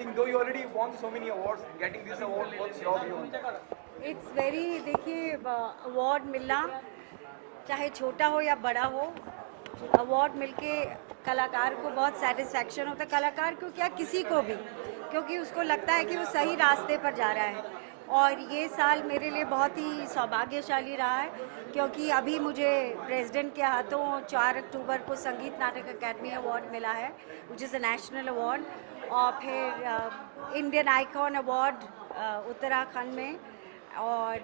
Though you already won so many awards, getting this award, what's your view on that? It's very, देखिए, award मिलना चाहे छोटा हो या बड़ा हो, अवार्ड मिलके कलाकार को बहुत सेटिस्फैक्शन होता है। कलाकार को क्या, किसी को भी, क्योंकि उसको लगता है कि वो सही रास्ते पर जा रहा है। और ये साल मेरे लिए बहुत ही सौभाग्यशाली रहा है, क्योंकि अभी मुझे प्रेसिडेंट के हाथों 4 अक्टूबर को संगीत नाटक अकेडमी अवार्ड मिला है, which is a national award. और फिर इंडियन आइकॉन अवार्ड उत्तराखंड में, और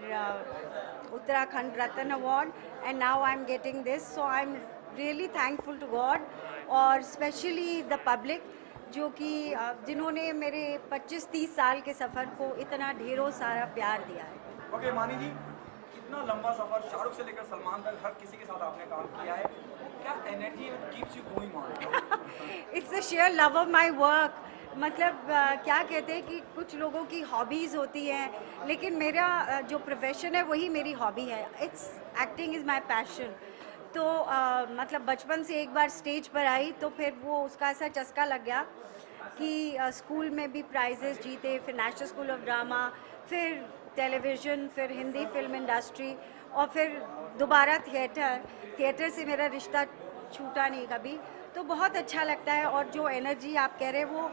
Uttarakhand Ratna award, and now I am getting this, so I am really thankful to God और स्पेशली द पब्लिक, जो कि जिन्होंने मेरे 25-30 साल के सफ़र को इतना ढेरों सारा प्यार दिया है। Okay, मानी जी, कितना लंबा सफर शाहरुख से लेकर सलमान तक हर किसी के साथ आपने काम किया है, क्या energy keeps you going on? It's a share love of my work. मतलब क्या कहते हैं कि कुछ लोगों की हॉबीज़ होती हैं, लेकिन मेरा जो प्रोफेशन है वही मेरी हॉबी है। It's acting is my passion. तो मतलब बचपन से एक बार स्टेज पर आई तो फिर वो उसका ऐसा चस्का लग गया कि स्कूल में भी प्राइजेस जीते, फिर नेशनल स्कूल ऑफ ड्रामा, फिर टेलीविज़न, फिर हिंदी फिल्म इंडस्ट्री, और फिर दोबारा थिएटर से मेरा रिश्ता छूटा नहीं कभी। तो बहुत अच्छा लगता है, और जो एनर्जी आप कह रहे हैं वो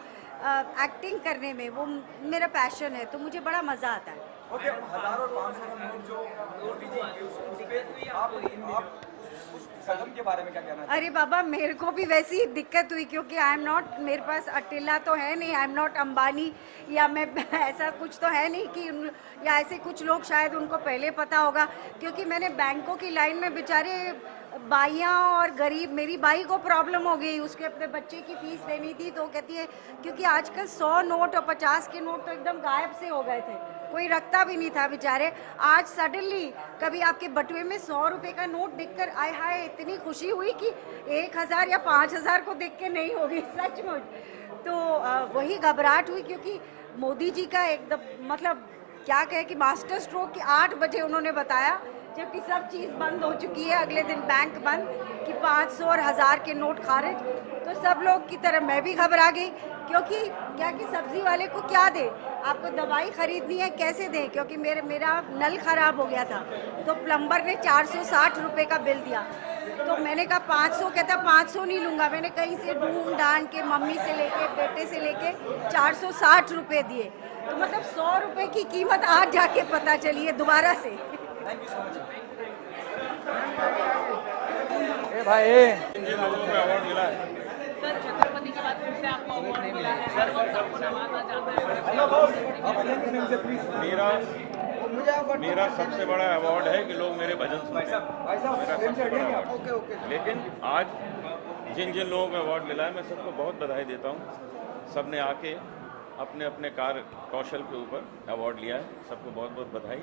एक्टिंग करने में, वो मेरा पैशन है, तो मुझे बड़ा मज़ा आता है। ओके, 1000 और 500 का नोट जो मोदी जी की उस पे आप उस कदम के बारे में क्या कहना अरे बाबा, मेरे को भी वैसी ही दिक्कत हुई, क्योंकि आई एम नॉट, मेरे पास अकेला तो है नहीं, आई एम नॉट अंबानी, या मैं ऐसा कुछ तो है नहीं कि या ऐसे कुछ लोग शायद उनको पहले पता होगा, क्योंकि मैंने बैंकों की लाइन में बेचारे बाइयाँ और गरीब, मेरी बाई को प्रॉब्लम हो गई, उसके अपने बच्चे की फीस देनी थी, तो कहती है, क्योंकि आजकल 100 नोट और 50 के नोट तो एकदम गायब से हो गए थे, कोई रखता भी नहीं था बेचारे। आज सडनली कभी आपके बटुए में 100 रुपये का नोट दिखकर आय हाय, इतनी खुशी हुई कि 1000 या 5000 को देख के नहीं होगी, सचमुच। तो वही घबराहट हुई, क्योंकि मोदी जी का एकदम मतलब क्या कहे कि मास्टर स्ट्रोक कि 8 बजे उन्होंने बताया, जबकि सब चीज़ बंद हो चुकी है, अगले दिन बैंक बंद, कि 500 और 1000 के नोट खारिज। तो सब लोग की तरह मैं भी घबरा गई, क्योंकि क्या कि सब्जी वाले को क्या दे, आपको दवाई खरीदनी है कैसे दें, क्योंकि मेरा नल ख़राब हो गया था, तो प्लम्बर ने 460 रुपये का बिल दिया। तो मैंने कहा 500, कहता 500 नहीं लूँगा। मैंने कहीं से ढूंढ ढांड के, मम्मी से लेके, बेटे से लेके 460 रुपये दिए। तो मतलब 100 रुपये की कीमत आज जाके पता चली है दोबारा से। Thank you so much. ए भाई, जिन लोगों को अवार्ड मिला है, सर, छत्रपति के बाद फिर से आपको अवार्ड मिला है, सर, और आपको नवाजा जाता है। हेलो बॉस, आप अटेंड करेंगे से प्लीज। मेरा सबसे बड़ा अवार्ड है कि लोग मेरे भजन सुनते हैं। भाई साहब मेरा फ्रेम से सबसे बड़ा हटिएंगे आप। award। Okay okay. लेकिन आज जिन जिन लोगों को अवार्ड मिला है, मैं सबको बहुत बधाई देता हूँ। सब ने आके अपने अपने कार्य कौशल के ऊपर अवार्ड लिया है, सबको बहुत बहुत बधाई।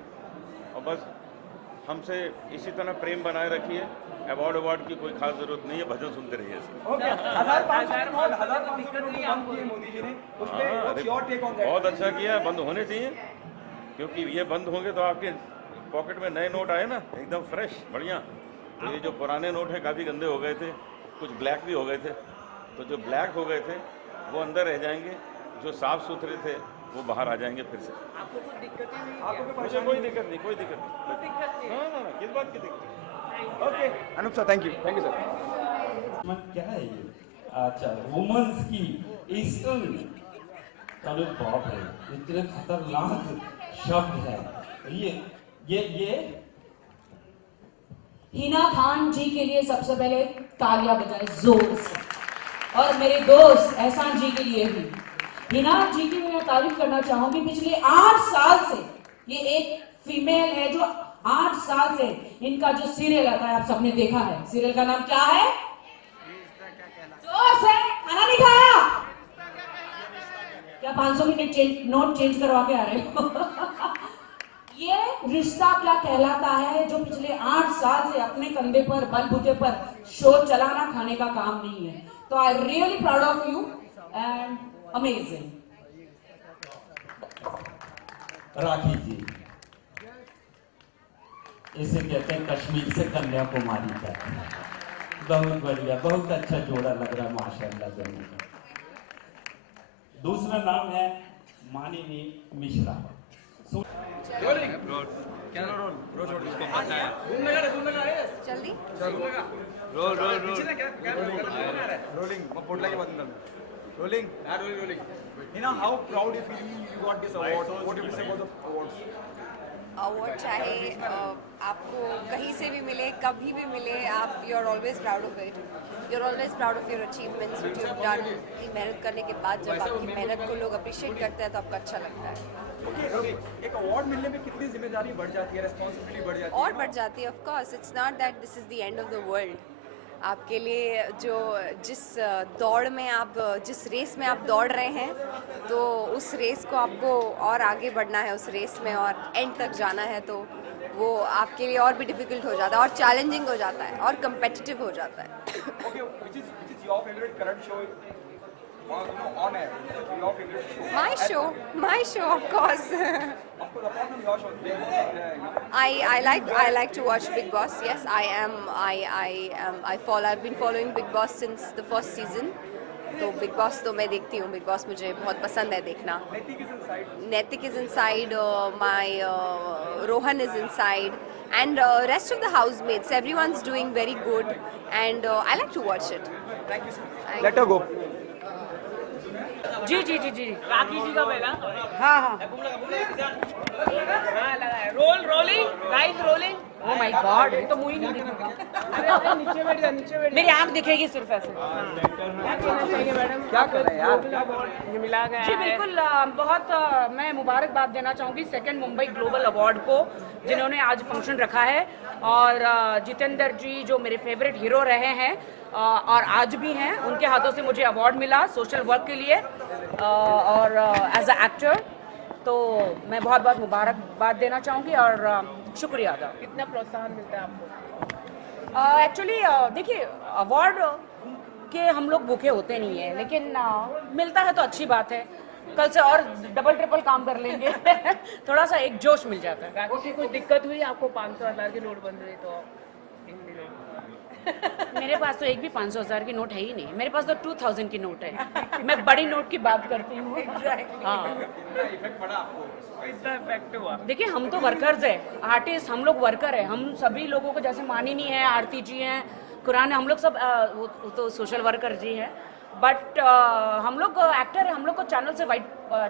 और बस हमसे इसी तरह प्रेम बनाए रखिए। अवार्ड की कोई खास जरूरत नहीं है, भजन सुनते रहिए। ओके, 1500 नोट 1500 नोट बंद किए मोदी जी ने, उस पे what's your take on that? बहुत अच्छा किया है, बंद होने चाहिए, क्योंकि ये बंद होंगे तो आपके पॉकेट में नए नोट आए ना, एकदम फ्रेश, बढ़िया। तो ये जो पुराने नोट हैं काफ़ी गंदे हो गए थे, कुछ ब्लैक भी हो गए थे, तो जो ब्लैक हो गए थे वो अंदर रह जाएंगे, जो साफ़ सुथरे थे वो बाहर आ जाएंगे फिर से। आपको कुछ दिक्कतें नहीं आपको कोई मुझे परेशानी? कोई दिक्कत नहीं, कोई दिक्कत नहीं। कोई दिक्कत नहीं। ना, किस बात की दिक्कत? Okay, Anoop sir, thank you sir. क्या है ये? अच्छा, वुमेन्स की ईस्टर्न, अरे बाप रे, इतने खतरनाक शब्द है ये हिना खान जी के लिए सबसे पहले तालियां बजाए जोर से, और मेरे दोस्त एहसान जी के लिए भी। हिना जी की मैं तारीफ करना चाहूंगी, पिछले 8 साल से ये एक फीमेल है जो 8 साल से इनका जो सीरियल आता है, आप सबने देखा है, सीरियल का नाम क्या है? जोर से, खाना नहीं खाया क्या? 500 के नोट चेंज करवा के आ रहे हो? ये रिश्ता क्या कहलाता है, जो पिछले 8 साल से अपने कंधे पर, बलबूते पर शो चलाना, खाने का काम नहीं है। तो I really proud of you and amazing. Rakhi ji, इसे कहते हैं कश्मीर से कन्याकुमारी तक। बहुत बढ़िया, बहुत अच्छा जोड़ा लग रहा है, माशाल्लाह दोनों का। दूसरा नाम है मानिनी मिश्रा। जल्दी Rolling. Hina, how proud you feel you got this award? What do you say about the awards? Award चाहे आपको कहीं से भी मिले, कभी भी मिले, आप you are always proud of it, you are always proud of your achievements which you have done. मेहनत करने के बाद जब आपकी मेहनत को लोग अप्रिशिएट करते हैं तो आपको अच्छा लगता है। Okay. एक अवार्ड मिलने में कितनी जिम्मेदारी बढ़ जाती है, रिस्पॉन्सिबिलिटी बढ़ जाती है? और बढ़ जाती है, of course it's not that this is the end of the world. आपके लिए जो जिस दौड़ में आप, जिस रेस में आप दौड़ रहे हैं, तो उस रेस को आपको और आगे बढ़ना है, उस रेस में और एंड तक जाना है, तो वो आपके लिए और भी डिफिकल्ट हो जाता है और चैलेंजिंग हो जाता है और कम्पिटिटिव हो जाता है। Okay, which is your favorite current show on air? Your favorite show? My show, of course. Of course, apart from your show, Big Boss है ना? I like to watch Big Boss. Yes, I've been following Big Boss since the first season. तो Big Boss तो मैं देखती हूँ, Big Boss मुझे बहुत पसंद है देखना। Naitik is inside, Rohan is inside, and rest of the housemates, everyone's doing very good, and I like to watch it. Thank you so much. Let her go. जी राखी जी का पहला हाँ लगा है। Rolling guys, rolling. Oh my God, ये तो मुझे नहीं दिखेगा। अरे नीचे बैठ जा। मेरी आंख दिखेगी सिर्फ ऐसे। क्या कहना चाहिए मैडम? क्या कर रहे हैं यार? ये मिला गया जी है। बिल्कुल, बहुत मैं मुबारकबाद देना चाहूँगी सेकंड मुंबई ग्लोबल अवार्ड को, जिन्होंने आज फंक्शन रखा है। और जितेंद्र जी जो मेरे फेवरेट हीरो रहे हैं और आज भी हैं, उनके हाथों से मुझे अवार्ड मिला सोशल वर्क के लिए और एज अ एक्टर। तो मैं बहुत बहुत मुबारकबाद देना चाहूँगी और शुक्रिया अदा। कितना प्रोत्साहन मिलता है आपको? एक्चुअली देखिए, अवार्ड के हम लोग भूखे होते नहीं हैं, लेकिन मिलता है तो अच्छी बात है। कल से और डबल ट्रिपल काम कर लेंगे। थोड़ा सा एक जोश मिल जाता है। राखी जी, कोई दिक्कत हुई आपको? 500,000 की नोट बन रही तो इन दिनों? मेरे पास तो एक भी 500,000 की नोट है ही नहीं, मेरे पास तो 2000 की नोट है। मैं बड़ी नोट की बात करती हूँ। हाँ, इतना इफेक्ट हुआ। देखिए हम तो वर्कर्स है, आर्टिस्ट, हम लोग वर्कर है। हम सभी लोगों को, जैसे मानिनी है, आरती जी हैं, कुरान है, हम लोग सब वो तो सोशल वर्कर जी हैं। बट हम लोग एक्टर है, हम लोग को चैनल से वाइट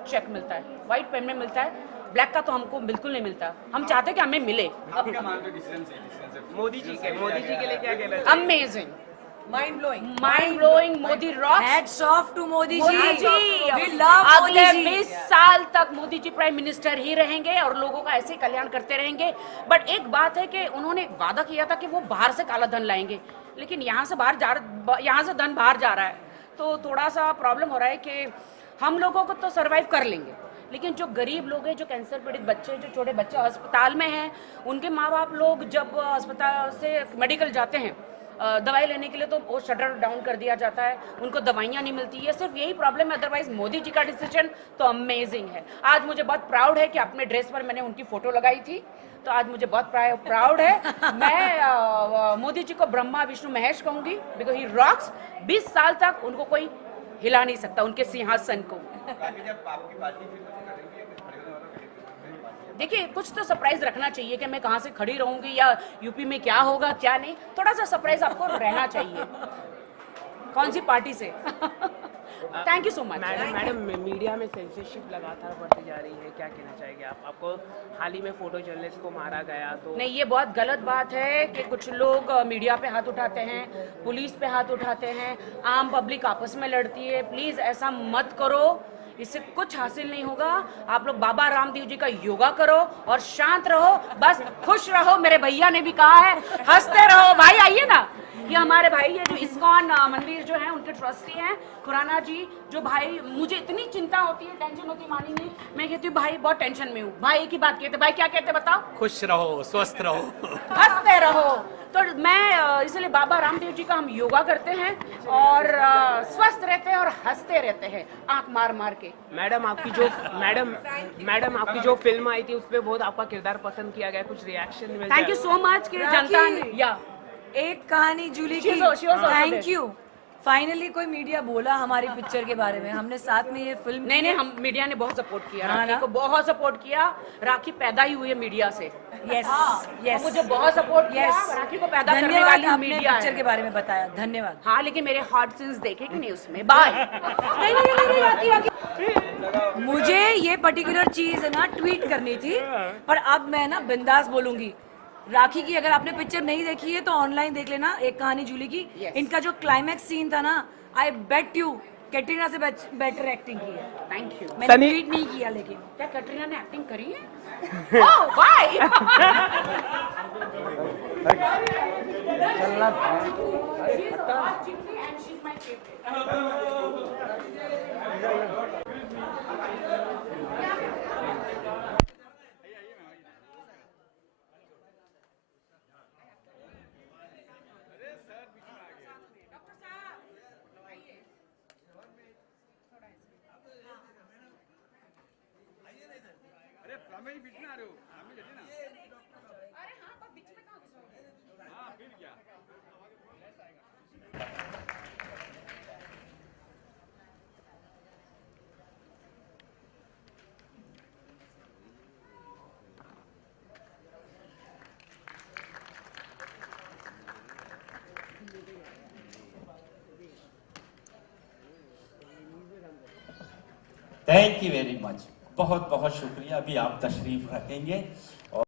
चेक मिलता है, वाइट पेमेंट मिलता है, ब्लैक का तो हमको बिल्कुल नहीं मिलता। हम चाहते कि हमें मिले। मोदी जी के लिए क्या कहना चाहिए? Amazing, mind blowing, Modi rock. Hats off to Modi Modi ji. Ji We love अगले मोदी जी। 20 साल तक मोदी जी प्राइम मिनिस्टर ही रहेंगे और लोगों का ऐसे ही कल्याण करते रहेंगे। बट एक बात है कि उन्होंने एक वादा किया था कि वो बाहर से काला धन लाएंगे, लेकिन यहाँ से धन बाहर जा रहा है। तो थोड़ा सा प्रॉब्लम हो रहा है कि हम लोगों को तो सर्वाइव कर लेंगे, लेकिन जो गरीब लोग हैं, जो कैंसर पीड़ित बच्चे, जो छोटे बच्चे अस्पताल में हैं, उनके माँ बाप लोग जब अस्पताल से मेडिकल जाते हैं दवाई लेने के लिए, तो वो शटर डाउन कर दिया जाता है, उनको दवाइयाँ नहीं मिलती है। सिर्फ यही प्रॉब्लम है, अदरवाइज मोदी जी का डिसीजन तो अमेजिंग है। आज मुझे बहुत प्राउड है कि अपने ड्रेस पर मैंने उनकी फ़ोटो लगाई थी, तो आज मुझे बहुत प्राउड है। मैं मोदी जी को ब्रह्मा विष्णु महेश कहूँगी, बिकॉज ही रॉक्स। 20 साल तक उनको कोई हिला नहीं सकता, उनके सिंहासन को। देखिए, कुछ तो सरप्राइज रखना चाहिए कि मैं कहाँ से खड़ी रहूंगी या यूपी में क्या होगा क्या नहीं। थोड़ा सा सरप्राइज आपको रहना चाहिए, कौन सी पार्टी से। Thank you so much. Madam media में सेंसरशिप लगातार बढ़ती जा रही है, क्या कहना चाहेंगे आप? आपको हाल ही में फोटो जर्नलिस्ट को मारा गया, तो नहीं, ये बहुत गलत बात है कि कुछ लोग मीडिया पे हाथ उठाते हैं, पुलिस पे हाथ उठाते हैं, आम पब्लिक आपस में लड़ती है। प्लीज़ ऐसा मत करो, इससे कुछ हासिल नहीं होगा। आप लोग बाबा रामदेव जी का योगा करो और शांत रहो, बस खुश रहो। मेरे भैया ने भी कहा है, हंसते रहो। भाई आइए ना, ये हमारे भाई है जो इस्कॉन मंदिर जो है उनके ट्रस्टी हैं, खुराना जी। जो भाई, मुझे इतनी चिंता होती है, टेंशन होती है, मानी नहीं, मैं कहती हूँ भाई बहुत टेंशन में हूँ। भाई एक ही बात कहते, भाई क्या कहते बताओ? खुश रहो, स्वस्थ रहो, हंसते रहो। तो मैं इसलिए बाबा रामदेव जी का हम योगा करते हैं और स्वस्थ रहते हैं और हंसते रहते हैं आंख मार मार के। मैडम आपकी जो फिल्म आई थी उसपे बहुत आपका किरदार पसंद किया गया, कुछ reaction mill? Thank you so much कि जनता ने, या एक कहानी जूली की, She was also thank there. You finally कोई मीडिया बोला हमारी पिक्चर के बारे में। हमने साथ में ये फिल्म नहीं, हम मीडिया ने बहुत सपोर्ट किया, हाँ राखी ना? को बहुत सपोर्ट किया। राखी पैदा ही हुई है मीडिया से। यस यस मुझे बहुत सपोर्ट किया, राखी को पैदा करने धन्यवाद वाली आपने मीडिया पिक्चर है। के बारे में बताया, धन्यवाद। हाँ, लेकिन मेरे हॉट सीन्स देखे कि नहीं उसमें? बाय। नहीं, राखी। मुझे ये पर्टिकुलर चीज है ना ट्वीट करनी थी, पर अब मैं ना बिंदास बोलूंगी। राखी की अगर आपने पिक्चर नहीं देखी है तो ऑनलाइन देख लेना, एक कहानी जूली की। इनका जो क्लाइमैक्स सीन था ना, आई बेट यू कैटरीना से बेटर एक्टिंग की है। Thank you. मैंने ट्वीट नहीं किया, लेकिन क्या कैटरीना ने एक्टिंग करी है? ओह बाय। चलना थैंक यू वेरी मच, बहुत बहुत शुक्रिया। अभी आप तशरीफ रखेंगे।